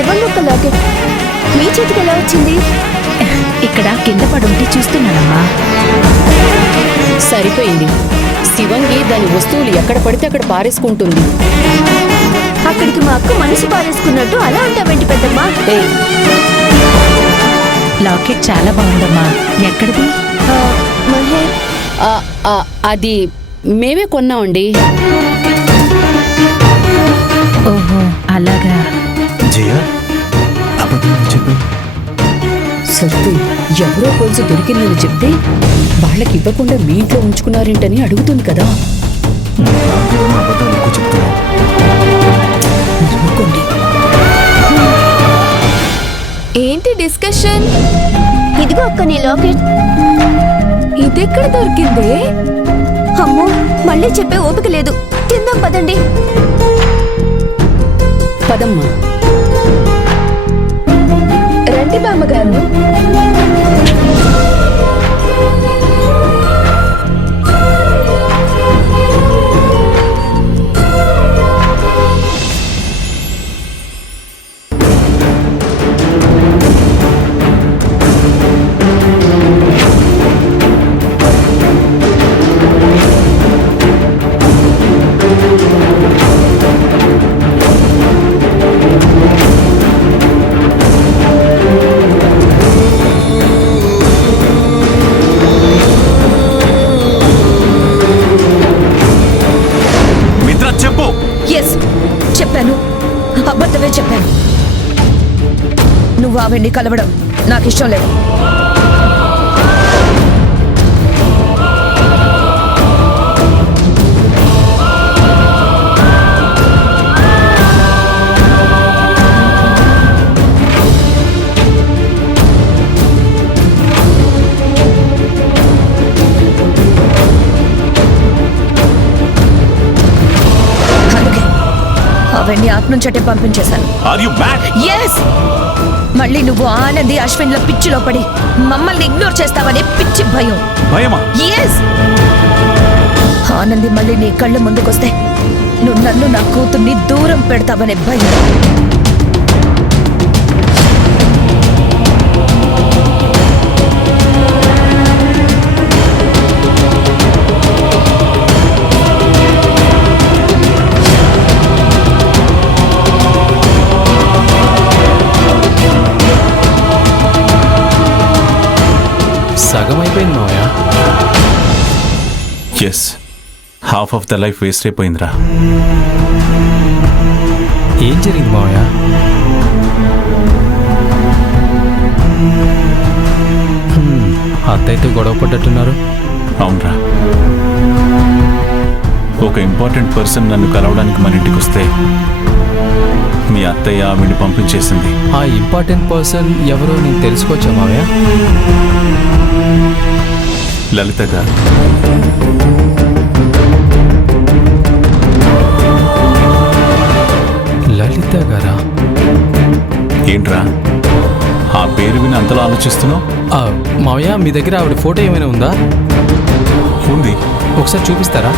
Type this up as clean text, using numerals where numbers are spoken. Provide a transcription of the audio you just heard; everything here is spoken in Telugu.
శివమ్మ లాకెట్ మీ చేతికి ఎలా వచ్చింది? ఇక్కడ కింద పడుంటే చూస్తున్నానమ్మా. సరిపోయింది. శివంగి దాని వస్తువులు ఎక్కడ పడితే అక్కడ పారేసుకుంటుంది. అక్కడికి మా అక్క మనసు పారేసుకున్నట్టు అలా అంటావేంటి పెద్దమ్మా? లాకెట్ చాలా బాగుందమ్మా. ఎక్కడిది? మహేష్, అది మేమే కొన్నామండి. ఓహో అలాగా. జయ అబద్ధం చెప్పు. సత్తు ఎవరో కొలుసు దొరికిందని చెప్తే వాళ్ళకి ఇవ్వకుండా మీ ఇంట్లో ఉంచుకున్నారేంటని అడుగుతుంది కదా. అబద్ధాలు ఎక్కువ చెప్తున్నావు. నమ్ముకోండి. ఏంటి డిస్కషన్? ఇదిగో అక్క నీ లాకెట్. ఇదెక్కడ దొరికిందే? అమ్మో, మళ్ళీ చెప్పే ఓపిక లేదు. తిందాం పదండి. పదమ్మా. రండి బామ్మగారు. చెప్పాను, అబద్ధమే చెప్పాను. నువ్వు ఆవిడ్ని కలవడం నాకు ఇష్టం లేదు. అవన్నీ ఆత్మనుంచటే పంపించేశాను. yes! మళ్ళీ నువ్వు ఆనంది అశ్విన్ల పిచ్చిలో పడి మమ్మల్ని ఇగ్నోర్ చేస్తావనే పిచ్చి భయం. yes! ఆనంది మళ్ళీ నీ కళ్ళ ముందుకొస్తే నువ్వు నన్ను నా కూతుర్ని దూరం పెడతావనే భయం. సగం అయిపోయింది మావయ్య. Yes, half of the life waste అయిపోయిందిరా. ఏం జరిగింది మావయ్య? అత్తయ్యతో గొడవ పడ్డట్టున్నారు. అవునరా, ఒక ఇంపార్టెంట్ పర్సన్ నన్ను కలవడానికి మన ఇంటికి వస్తే మీ అత్తయ్య ఆవిడ్ని పంపించేసింది. ఆ ఇంపార్టెంట్ పర్సన్ ఎవరో నేను తెలుసుకోవచ్చా మావయ్య? లలిత గారు. లలిత గారా? ఏంట్రా ఆ పేరు విని అంతలో ఆలోచిస్తున్నావు? మావయ్య, మీ దగ్గర ఆవిడ ఫోటో ఏమైనా ఉందా? ఉంది. ఒకసారి చూపిస్తారా?